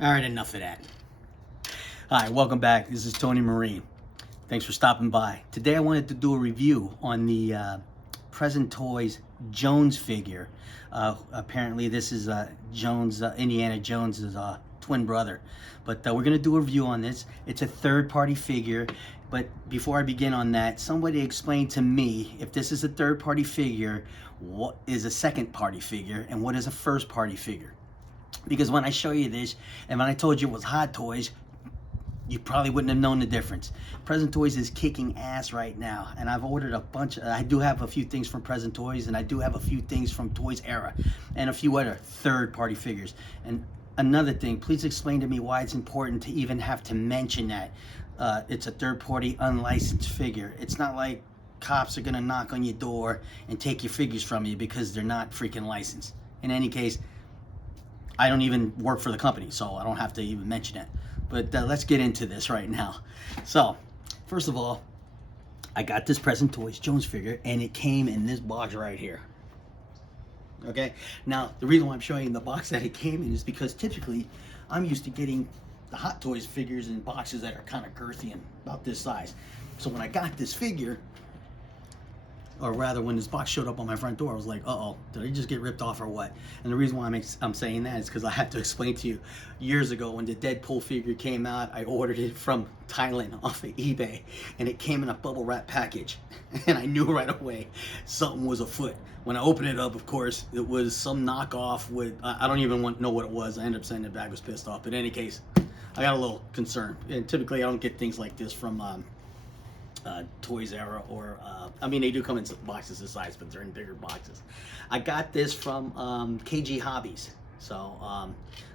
All right, enough of that. Hi, welcome back. This is Tony Marine. Thanks for stopping by. Today I wanted to do a review on the Present Toys Jones figure. Apparently this is Jones, Indiana Jones's twin brother. But we're going to do a review on this. It's a third-party figure. But before I begin on that, somebody explain to me, if this is a third-party figure, what is a second-party figure and what is a first-party figure? Because when I show you this, and when I told you it was Hot Toys, you probably wouldn't have known the difference. Present Toys is kicking ass right now, and I've ordered a bunch. I do have a few things from Present Toys, and I do have a few things from Toys Era, and a few other third-party figures. And another thing, please explain to me why it's important to even have to mention that it's a third-party unlicensed figure. It's not like cops are gonna knock on your door and take your figures from you because they're not freaking licensed. In any case, I don't even work for the company, so I don't have to even mention it. But let's get into this right now. So, first of all, I got this Present Toys Jones figure, and it came in this box right here. Okay? Now, the reason why I'm showing you the box that it came in is because typically I'm used to getting the Hot Toys figures in boxes that are kind of girthy and about this size. So when I got this figure, or rather when this box showed up on my front door, I was like, uh-oh, did I just get ripped off or what? And the reason why I'm saying that is because I have to explain to you, years ago when the Deadpool figure came out, I ordered it from Thailand off of eBay, and it came in a bubble wrap package, and I knew right away something was afoot. When I opened it up, of course, it was some knockoff with, I don't even know what it was. I ended up sending it back, I was pissed off. But in any case, I got a little concerned. And typically I don't get things like this from Toys Era, or I mean, they do come in boxes this size, but they're in bigger boxes. I got this from KG Hobbies, so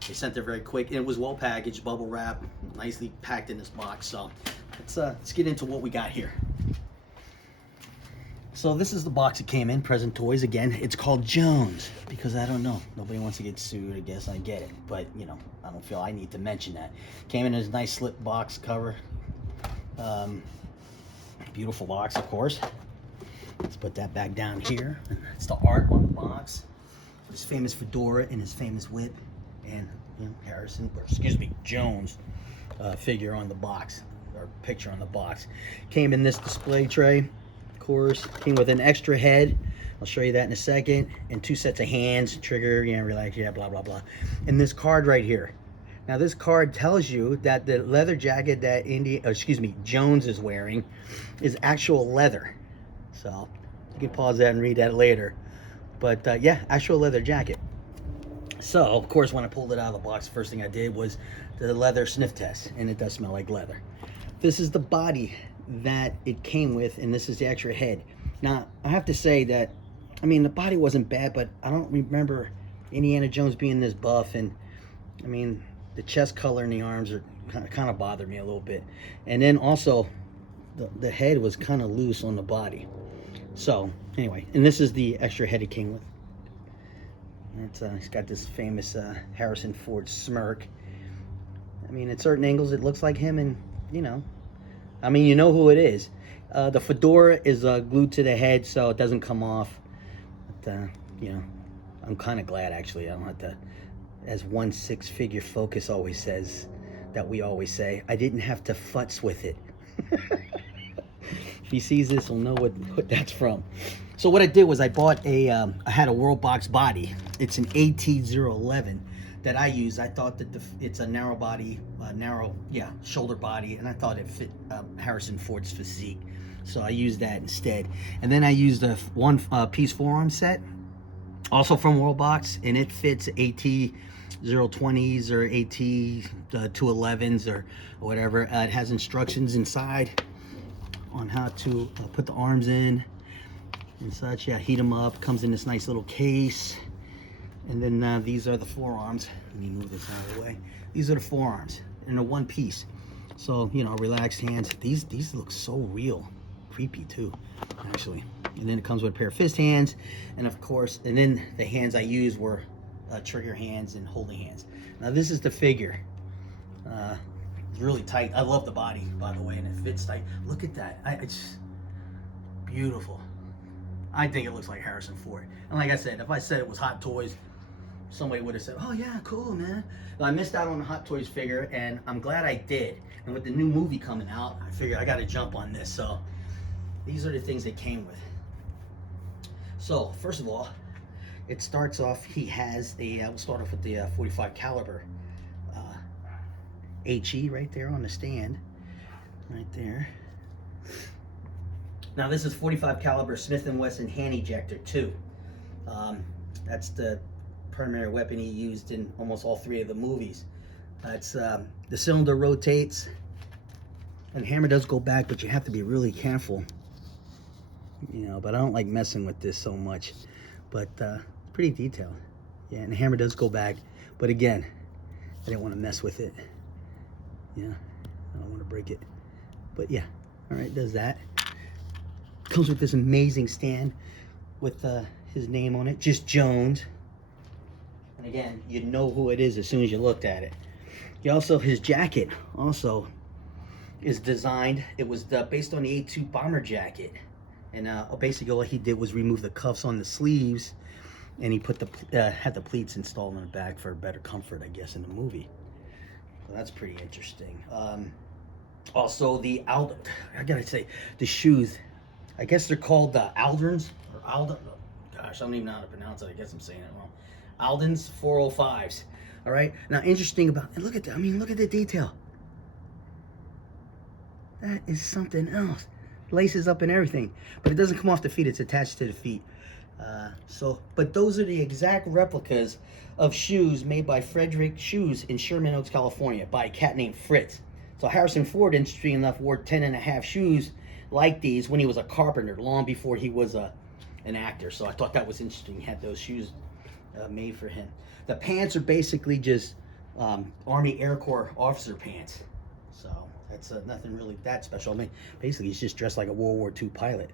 they sent it very quick, and it was well packaged, bubble wrap, nicely packed in this box. So let's get into what we got here. So this is the box it came in, Present Toys. Again, it's called Jones because I don't know, nobody wants to get sued. I guess I get it, but you know, I don't feel I need to mention that. Came in this nice slip box cover. Beautiful box, of course. Let's put that back down here. It's the art on the box. His famous fedora and his famous whip, and you know, Harrison, or excuse me, Jones figure on the box, or picture on the box. Came in this display tray, of course. Came with an extra head. I'll show you that in a second. And 2 sets of hands, trigger, yeah, relax, yeah, blah, blah, blah. And this card right here. Now this card tells you that the leather jacket that Jones is wearing is actual leather. So you can pause that and read that later. But yeah, actual leather jacket. So of course when I pulled it out of the box, the first thing I did was the leather sniff test, and it does smell like leather. This is the body that it came with, and this is the extra head. Now I have to say that, I mean, the body wasn't bad, but I don't remember Indiana Jones being this buff, and I mean, the chest color and the arms are kind of bothered me a little bit. And then also the head was kind of loose on the body. So anyway, and this is the extra head it came with. It's got this famous Harrison Ford smirk. I mean, at certain angles it looks like him, and you know, I mean, you know who it is. The fedora is glued to the head, so it doesn't come off. But you know, I'm kind of glad actually. I don't have to, as one six-figure focus always says, that we always say, I didn't have to futz with it. If he sees this, he'll know what that's from. So what I did was I bought I had a Worldbox body. It's an AT011 that I use. I thought that it's a narrow body, shoulder body, and I thought it fit Harrison Ford's physique. So I used that instead. And then I used a one-piece forearm set, also from Worldbox, and it fits AT020s or AT211s or whatever. It has instructions inside on how to put the arms in and such. Yeah, heat them up. Comes in this nice little case. And then these are the forearms. Let me move this out of the way. These are the forearms in a one piece. So, you know, relaxed hands. These look so real. Creepy too, actually. And then it comes with a pair of fist hands, and of course, and then the hands I used were trigger hands and holding hands. Now this is the figure. It's really tight. I love the body, by the way, and it fits tight. Look at that. It's beautiful. I think it looks like Harrison Ford. And like I said, if I said it was Hot Toys, somebody would have said, oh yeah, cool, man. But I missed out on the Hot Toys figure, and I'm glad I did. And with the new movie coming out, I figured I got to jump on this. So these are the things they came with. So first of all, it starts off, he has the, we'll start off with the 45 caliber HE right there on the stand, right there. Now this is 45 caliber Smith & Wesson hand ejector too. That's the primary weapon he used in almost all 3 of the movies. It's the cylinder rotates, and the hammer does go back, but you have to be really careful. You know, but I don't like messing with this so much. But pretty detailed. Yeah, and the hammer does go back, but again, I didn't want to mess with it. Yeah, I don't want to break it. But yeah, all right, does that. Comes with this amazing stand with his name on it, just Jones. And again, you know who it is as soon as you looked at it. You also, his jacket also is designed, it was based on the A-2 bomber jacket. And basically all he did was remove the cuffs on the sleeves, and he put the had the pleats installed on the back for better comfort, I guess, in the movie. So that's pretty interesting. Also, I gotta say, the shoes, I guess they're called the Alderns, or Alden. Gosh, I don't even know how to pronounce it. I guess I'm saying it wrong. Alden's 405s. All right. Now, interesting about, and look at that. I mean, look at the detail. That is something else. Laces up and everything, but it doesn't come off the feet. It's attached to the feet. But those are the exact replicas of shoes made by Frederick Shoes in Sherman Oaks, California, by a cat named Fritz. So Harrison Ford, interesting enough, wore 10.5 shoes like these when he was a carpenter, long before he was an actor. So I thought that was interesting. He had those shoes made for him. The pants are basically just Army Air Corps officer pants. So that's nothing really that special. I mean, basically he's just dressed like a World War II pilot.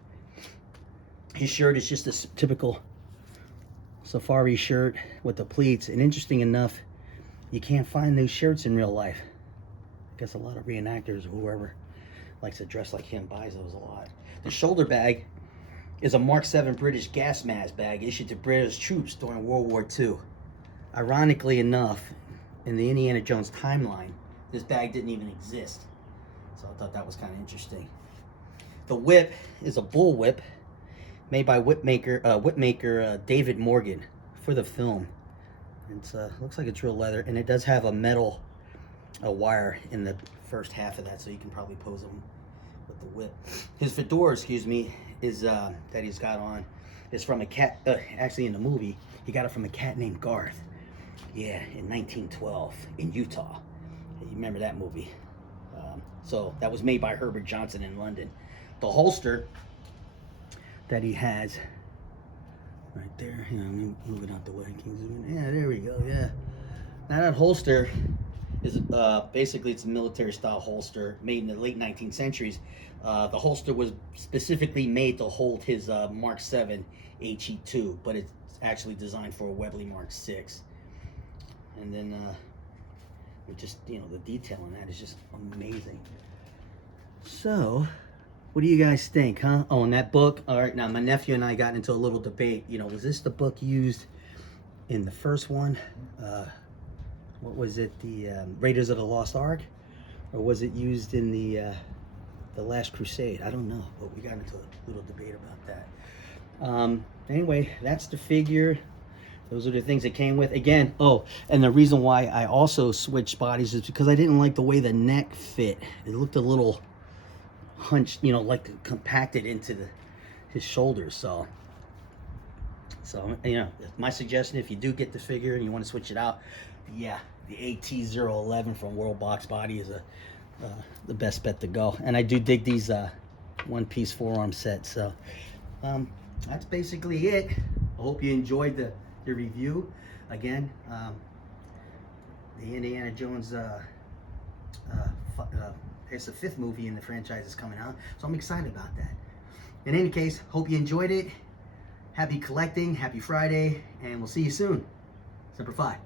His shirt is just a typical safari shirt with the pleats. And interesting enough, you can't find those shirts in real life. I guess a lot of reenactors or whoever likes to dress like him buys those a lot. The shoulder bag is a Mark 7 British gas mask bag issued to British troops during World War II. Ironically enough, in the Indiana Jones timeline, this bag didn't even exist. So I thought that was kind of interesting. The whip is a bull whip made by whipmaker David Morgan for the film. It looks like it's real leather, and it does have a metal wire in the first half of that, so you can probably pose them with the whip. His fedora, excuse me, is that he's got on is from a cat. Actually, in the movie, he got it from a cat named Garth. Yeah, in 1912 in Utah. You remember that movie? So that was made by Herbert Johnson in London. The holster that he has right there. You know, let me move it out the way. Can you zoom in? Yeah, there we go. Yeah. Now that holster is basically it's a military style holster made in the late 19th centuries. The holster was specifically made to hold his Mark 7 HE2, but it's actually designed for a Webley Mark 6. And then just, you know, the detail on that is just amazing. So, what do you guys think, huh? Oh, and that book, all right, now my nephew and I got into a little debate. You know, was this the book used in the first one? What was it, the Raiders of the Lost Ark? Or was it used in the Last Crusade? I don't know, but we got into a little debate about that. Anyway, that's the figure. Those are the things it came with. Again, oh, and the reason why I also switched bodies is because I didn't like the way the neck fit. It looked a little hunched, you know, like compacted into his shoulders. So you know, my suggestion, if you do get the figure and you want to switch it out, yeah, the AT-011 from World Box Body is the best bet to go. And I do dig these one-piece forearm sets. So that's basically it. I hope you enjoyed the review. Again, the Indiana Jones it's the 5th movie in the franchise is coming out, so I'm excited about that. In any case, hope you enjoyed it. Happy collecting, happy Friday, and we'll see you soon. Semper Fi.